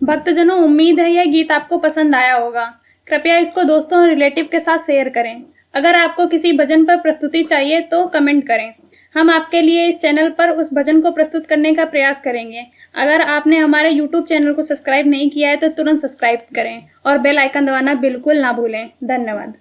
भक्तजनों, उम्मीद है यह गीत आपको पसंद आया होगा। कृपया इसको दोस्तों और रिलेटिव के साथ शेयर करें। अगर आपको किसी भजन पर प्रस्तुति चाहिए तो कमेंट करें। हम आपके लिए इस चैनल पर उस भजन को प्रस्तुत करने का प्रयास करेंगे। अगर आपने हमारे YouTube चैनल को सब्सक्राइब नहीं किया है तो तुरंत सब्सक्राइब करें और बेल आइकन दबाना बिल्कुल ना भूलें। धन्यवाद।